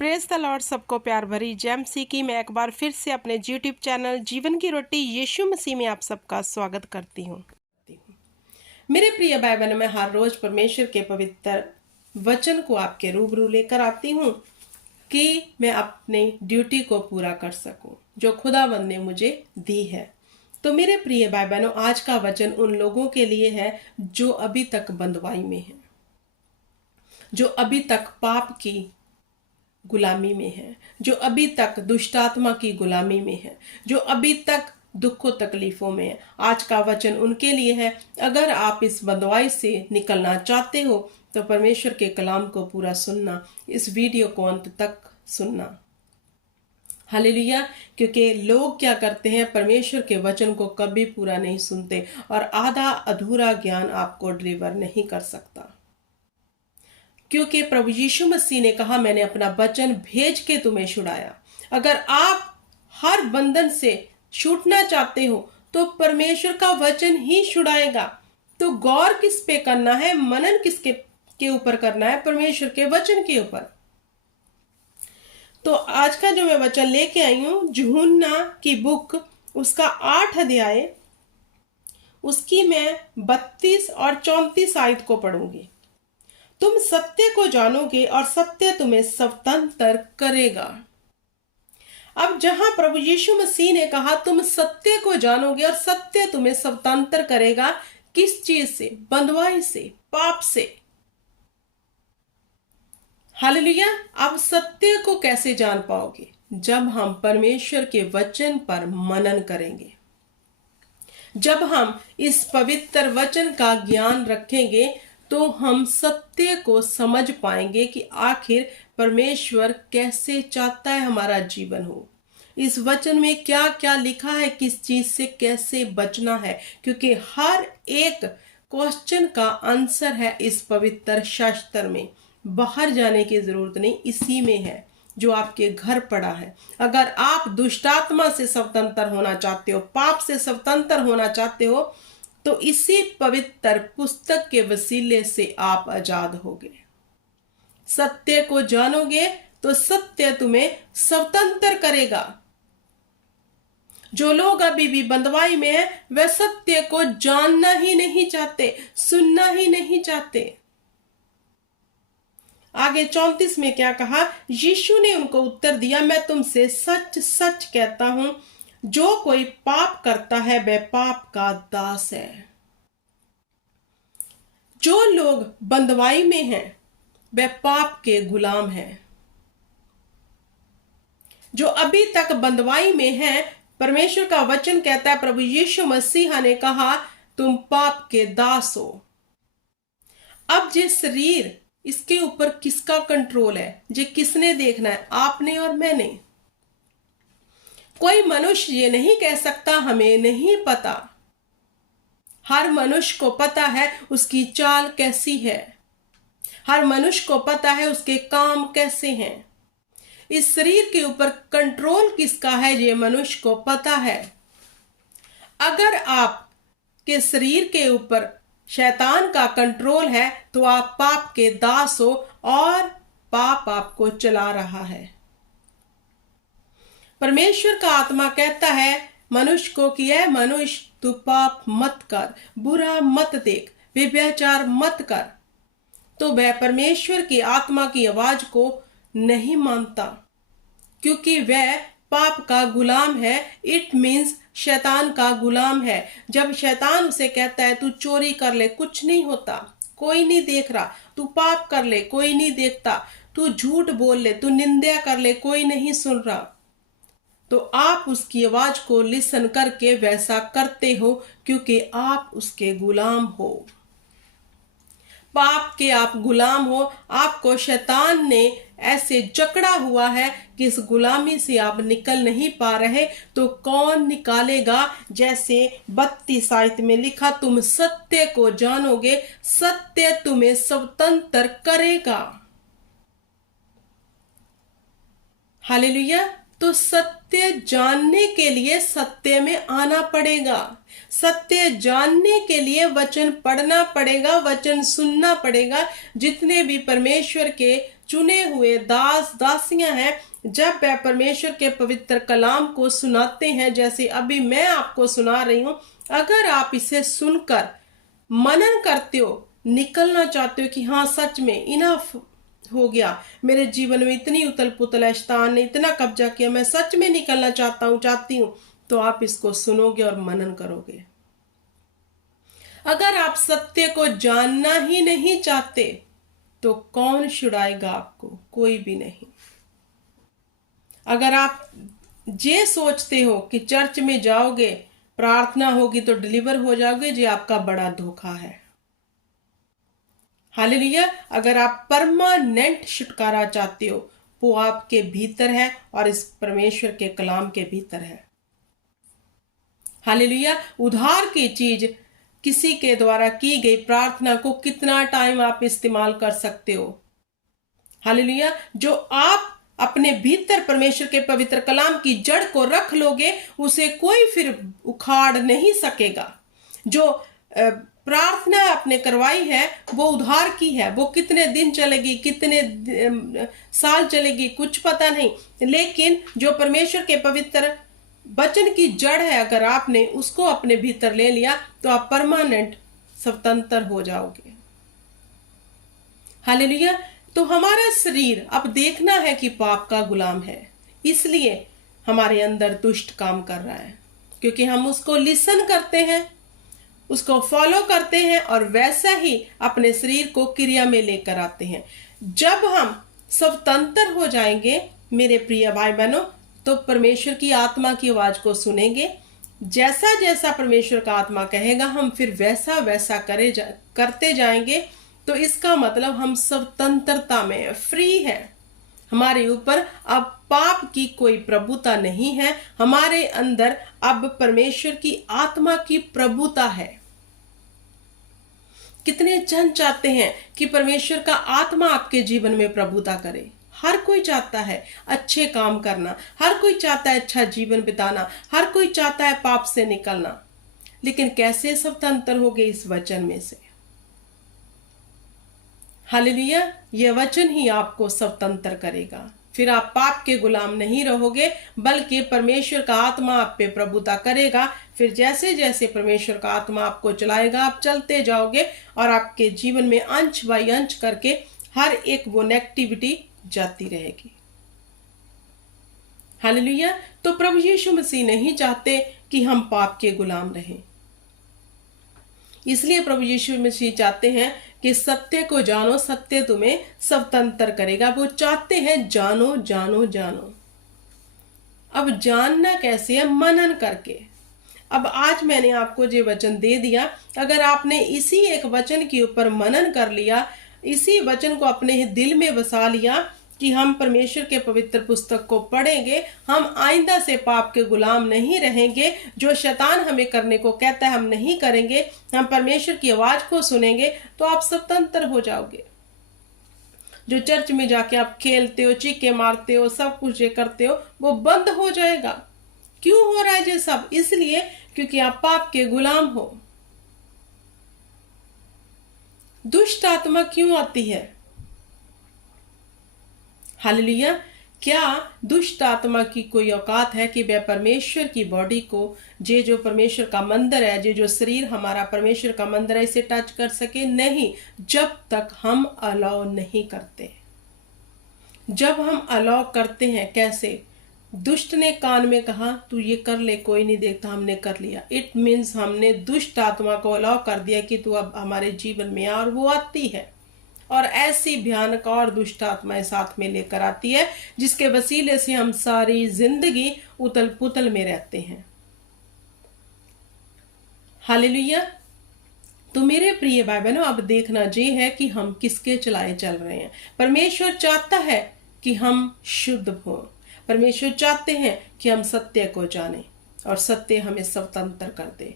Praise the Lord. सबको प्यार भरी जय मसीह की मैं एक बार फिर से अपने यूट्यूब चैनल जीवन की रोटी यीशु मसीह में आप सबका स्वागत करती हूँ। मेरे प्रिय भाई बहनों, मैं हर रोज परमेश्वर के पवित्र वचन को आपके रूबरू लेकर आती हूँ कि मैं अपनी ड्यूटी को पूरा कर सकूं जो खुदावंद ने मुझे दी है। तो मेरे प्रिय भाई बहनों, आज का वचन उन लोगों के लिए है जो अभी तक बंधुआई में है, जो अभी तक पाप की गुलामी में है, जो अभी तक दुष्टात्मा की गुलामी में है, जो अभी तक दुखों तकलीफों में है। आज का वचन उनके लिए है। अगर आप इस बंधुआई से निकलना चाहते हो तो परमेश्वर के कलाम को पूरा सुनना, इस वीडियो को अंत तक सुनना। हालेलुया। क्योंकि लोग क्या करते हैं, परमेश्वर के वचन को कभी पूरा नहीं सुनते और आधा अधूरा ज्ञान आपको डिलीवर नहीं कर सकता। क्योंकि प्रभु यीशु मसीह ने कहा, मैंने अपना वचन भेज के तुम्हें छुड़ाया। अगर आप हर बंधन से छूटना चाहते हो तो परमेश्वर का वचन ही छुड़ाएगा। तो गौर किस पे करना है, मनन किसके के ऊपर करना है? परमेश्वर के वचन के ऊपर। तो आज का जो मैं वचन लेके आई हूं, यूहन्ना की बुक, उसका 8 अध्याय, उसकी मैं 32 और 34 आयत को पढ़ूंगी। तुम सत्य को जानोगे और सत्य तुम्हें स्वतंत्र करेगा। अब जहां प्रभु यीशु मसीह ने कहा तुम सत्य को जानोगे और सत्य तुम्हें स्वतंत्र करेगा, किस चीज से? बंधुआई से, पाप से। हालेलुया। अब सत्य को कैसे जान पाओगे? जब हम परमेश्वर के वचन पर मनन करेंगे, जब हम इस पवित्र वचन का ज्ञान रखेंगे तो हम सत्य को समझ पाएंगे कि आखिर परमेश्वर कैसे चाहता है हमारा जीवन हो। इस वचन में क्या क्या लिखा है, किस चीज से कैसे बचना है, क्योंकि हर एक क्वेश्चन का आंसर है इस पवित्र शास्त्र में। बाहर जाने की जरूरत नहीं, इसी में है जो आपके घर पड़ा है। अगर आप दुष्टात्मा से स्वतंत्र होना चाहते हो, पाप से स्वतंत्र होना चाहते हो, तो इसी पवित्र पुस्तक के वसीले से आप आजाद होगे। सत्य को जानोगे तो सत्य तुम्हें स्वतंत्र करेगा। जो लोग अभी भी बंधुआई में हैं, वे सत्य को जानना ही नहीं चाहते, सुनना ही नहीं चाहते। आगे 34 में क्या कहा? यीशु ने उनको उत्तर दिया, मैं तुमसे सच सच कहता हूं, जो कोई पाप करता है वह पाप का दास है। जो लोग बंधुआई में हैं वह पाप के गुलाम हैं। जो अभी तक बंधुआई में हैं, परमेश्वर का वचन कहता है, प्रभु यीशु मसीह ने कहा तुम पाप के दास हो। अब ये शरीर, इसके ऊपर किसका कंट्रोल है? ये किसने देखना है? आपने और मैंने। कोई मनुष्य ये नहीं कह सकता हमें नहीं पता। हर मनुष्य को पता है उसकी चाल कैसी है, हर मनुष्य को पता है उसके काम कैसे हैं। इस शरीर के ऊपर कंट्रोल किसका है, ये मनुष्य को पता है। अगर आप के शरीर के ऊपर शैतान का कंट्रोल है तो आप पाप के दास हो और पाप आपको चला रहा है। परमेश्वर का आत्मा कहता है मनुष्य को कि ऐ मनुष्य, तू पाप मत कर, बुरा मत देख, व्यभिचार मत कर। तो वह परमेश्वर की आत्मा की आवाज को नहीं मानता, क्योंकि वह पाप का गुलाम है। इट मीन्स शैतान का गुलाम है। जब शैतान उसे कहता है तू चोरी कर ले, कुछ नहीं होता, कोई नहीं देख रहा, तू पाप कर ले, कोई नहीं देखता, तू झूठ बोल ले, तू निंदा कर ले, कोई नहीं सुन रहा, तो आप उसकी आवाज को लिसन करके वैसा करते हो, क्योंकि आप उसके गुलाम हो। पाप के आप गुलाम हो। आपको शैतान ने ऐसे जकड़ा हुआ है कि इस गुलामी से आप निकल नहीं पा रहे। तो कौन निकालेगा? जैसे 32 आयत में लिखा, तुम सत्य को जानोगे, सत्य तुम्हें स्वतंत्र करेगा। हालेलुया। तो सत्य जानने के लिए सत्य में आना पड़ेगा। सत्य जानने के लिए वचन पढ़ना पड़ेगा, वचन सुनना पड़ेगा। जितने भी परमेश्वर के चुने हुए दास दासियां हैं। जब वह परमेश्वर के पवित्र कलाम को सुनाते हैं, जैसे अभी मैं आपको सुना रही हूं, अगर आप इसे सुनकर मनन करते हो, निकलना चाहते हो कि हाँ सच में इनफ हो गया, मेरे जीवन में इतनी उथल पुथल है, शैतान ने इतना कब्जा किया, मैं सच में निकलना चाहती हूँ, तो आप इसको सुनोगे और मनन करोगे। अगर आप सत्य को जानना ही नहीं चाहते तो कौन छुड़ाएगा आपको? कोई भी नहीं। अगर आप ये सोचते हो कि चर्च में जाओगे, प्रार्थना होगी तो डिलीवर हो जाओगे, ये आपका बड़ा धोखा है। हालेलुया। अगर आप परमानेंट छुटकारा चाहते हो, वो आपके भीतर है और इस परमेश्वर के कलाम के भीतर है। हालेलुया। उधार की चीज, किसी के द्वारा की गई प्रार्थना को कितना टाइम आप इस्तेमाल कर सकते हो? हालेलुया। जो आप अपने भीतर परमेश्वर के पवित्र कलाम की जड़ को रख लोगे, उसे कोई फिर उखाड़ नहीं सकेगा। जो प्रार्थना आपने करवाई है वो उधार की है, वो कितने दिन चलेगी, कितने साल चलेगी, कुछ पता नहीं, लेकिन जो परमेश्वर के पवित्र वचन की जड़ है, अगर आपने उसको अपने भीतर ले लिया तो आप परमानेंट स्वतंत्र हो जाओगे। हालेलुया। तो हमारा शरीर अब देखना है कि पाप का गुलाम है, इसलिए हमारे अंदर दुष्ट काम कर रहा है, क्योंकि हम उसको लिसन करते हैं, उसको फॉलो करते हैं और वैसा ही अपने शरीर को क्रिया में लेकर आते हैं। जब हम स्वतंत्र हो जाएंगे मेरे प्रिय भाई बहनों, तो परमेश्वर की आत्मा की आवाज को सुनेंगे। जैसा जैसा परमेश्वर का आत्मा कहेगा हम फिर वैसा वैसा करते जाएंगे। तो इसका मतलब हम स्वतंत्रता में फ्री है। हमारे ऊपर अब पाप की कोई प्रभुता नहीं है, हमारे अंदर अब परमेश्वर की आत्मा की प्रभुता है। कितने जन चाहते हैं कि परमेश्वर का आत्मा आपके जीवन में प्रभुता करे? हर कोई चाहता है अच्छे काम करना, हर कोई चाहता है अच्छा जीवन बिताना, हर कोई चाहता है पाप से निकलना, लेकिन कैसे स्वतंत्र होगे इस वचन में से? हालेलुया। यह वचन ही आपको स्वतंत्र करेगा। फिर आप पाप के गुलाम नहीं रहोगे, बल्कि परमेश्वर का आत्मा आप पे प्रभुता करेगा। फिर जैसे जैसे परमेश्वर का आत्मा आपको चलाएगा, आप चलते जाओगे और आपके जीवन में अंश बाई अंश करके हर एक वो नेगेटिविटी जाती रहेगी। हालेलुया। तो प्रभु यीशु मसीह नहीं चाहते कि हम पाप के गुलाम रहें, इसलिए प्रभु यीशु मसीह चाहते हैं कि सत्य को जानो, सत्य तुम्हें स्वतंत्र करेगा। वो चाहते हैं जानो जानो जानो। अब जानना कैसे है? मनन करके। अब आज मैंने आपको ये वचन दे दिया, अगर आपने इसी एक वचन के ऊपर मनन कर लिया, इसी वचन को अपने दिल में बसा लिया कि हम परमेश्वर के पवित्र पुस्तक को पढ़ेंगे, हम आइंदा से पाप के गुलाम नहीं रहेंगे, जो शैतान हमें करने को कहता है हम नहीं करेंगे, हम परमेश्वर की आवाज को सुनेंगे, तो आप स्वतंत्र हो जाओगे। जो चर्च में जाके आप खेलते हो, चीखे मारते हो, सब कुछ ये करते हो, वो बंद हो जाएगा। क्यों हो रहा है ये सब? इसलिए क्योंकि आप पाप के गुलाम हो। दुष्ट आत्मा क्यों आती है? हालेलुया। क्या दुष्ट आत्मा की कोई औकात है कि वह परमेश्वर की बॉडी को, जे जो परमेश्वर का मंदिर है, जे जो शरीर हमारा परमेश्वर का मंदिर है, इसे टच कर सके? नहीं, जब तक हम अलाउ नहीं करते। जब हम अलाउ करते हैं, कैसे? दुष्ट ने कान में कहा तू ये कर ले, कोई नहीं देखता, हमने कर लिया। इट मीन्स हमने दुष्ट आत्मा को अलाउ कर दिया कि तू अब हमारे जीवन में आ, और वो आती है और ऐसी भयानक और दुष्ट आत्माएं साथ में लेकर आती है, जिसके वसीले से हम सारी जिंदगी उतल पुतल में रहते हैं। हालेलुया। तो मेरे प्रिय भाई बहनों, अब देखना ये है कि हम किसके चलाए चल रहे हैं। परमेश्वर चाहता है कि हम शुद्ध हो। परमेश्वर चाहते हैं कि हम सत्य को जाने और सत्य हमें स्वतंत्र कर दे,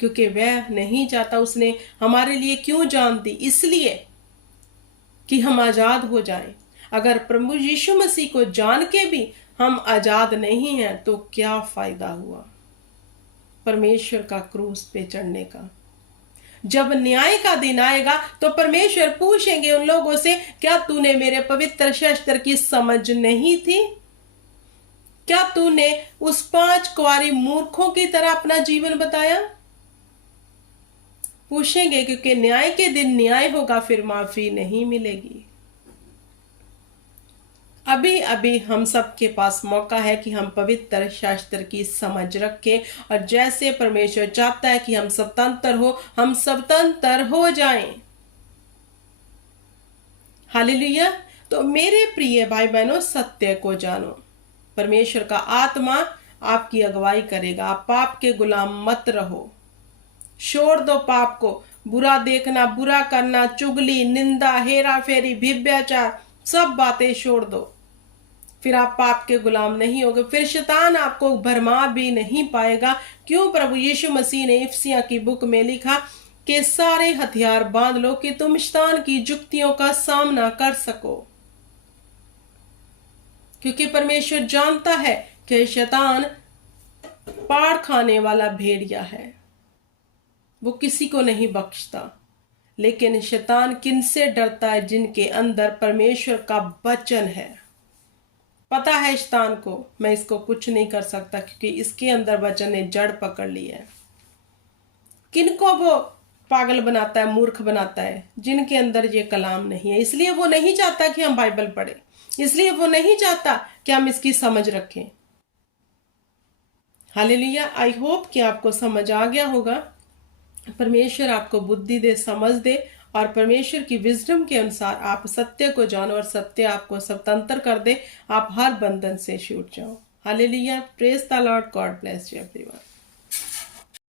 क्योंकि वह नहीं चाहता। उसने हमारे लिए क्यों जान दी? इसलिए कि हम आजाद हो जाएं। अगर प्रभु यीशु मसीह को जान के भी हम आजाद नहीं हैं तो क्या फायदा हुआ परमेश्वर का क्रूस पे चढ़ने का? जब न्याय का दिन आएगा तो परमेश्वर पूछेंगे उन लोगों से, क्या तूने मेरे पवित्र शास्त्र की समझ नहीं थी? क्या तूने उस 5 कुंवारी मूर्खों की तरह अपना जीवन बताया? पूछेंगे, क्योंकि न्याय के दिन न्याय होगा, फिर माफी नहीं मिलेगी। अभी अभी हम सबके पास मौका है कि हम पवित्र शास्त्र की समझ रखें, और जैसे परमेश्वर चाहता है कि हम स्वतंत्र हम स्वतंत्र हो जाएं। हालेलुया। तो मेरे प्रिय भाई बहनों, सत्य को जानो। परमेश्वर का आत्मा आपकी अगुवाई करेगा। आप पाप के गुलाम मत रहो। छोड़ दो पाप को। बुरा देखना, बुरा करना, चुगली, निंदा, हेरा फेरी, व्यभिचार, सब बातें छोड़ दो। फिर आप पाप के गुलाम नहीं होगे। फिर शैतान आपको भरमा भी नहीं पाएगा। क्यों? प्रभु यीशु मसीह ने इफिसियों की बुक में लिखा कि सारे हथियार बांध लो कि तुम शैतान की जुक्तियों का सामना कर सको। क्योंकि परमेश्वर जानता है कि शैतान पाड़ खाने वाला भेड़िया है, वो किसी को नहीं बख्शता। लेकिन शैतान किनसे डरता है? जिनके अंदर परमेश्वर का वचन है। पता है शैतान को, मैं इसको कुछ नहीं कर सकता, क्योंकि इसके अंदर वचन ने जड़ पकड़ ली है। किनको वो पागल बनाता है, मूर्ख बनाता है? जिनके अंदर ये कलाम नहीं है। इसलिए वो नहीं चाहता कि हम बाइबल पढ़े, इसलिए वो नहीं चाहता कि हम इसकी समझ रखें। हालेलुया। आई होप कि आपको समझ आ गया होगा। परमेश्वर आपको बुद्धि दे, समझ दे, और परमेश्वर की विजडम के अनुसार आप सत्य को जानो, और सत्य आपको स्वतंत्र कर दे। आप हर बंधन से छूट जाओ। Hallelujah. Praise the Lord. God bless you everyone.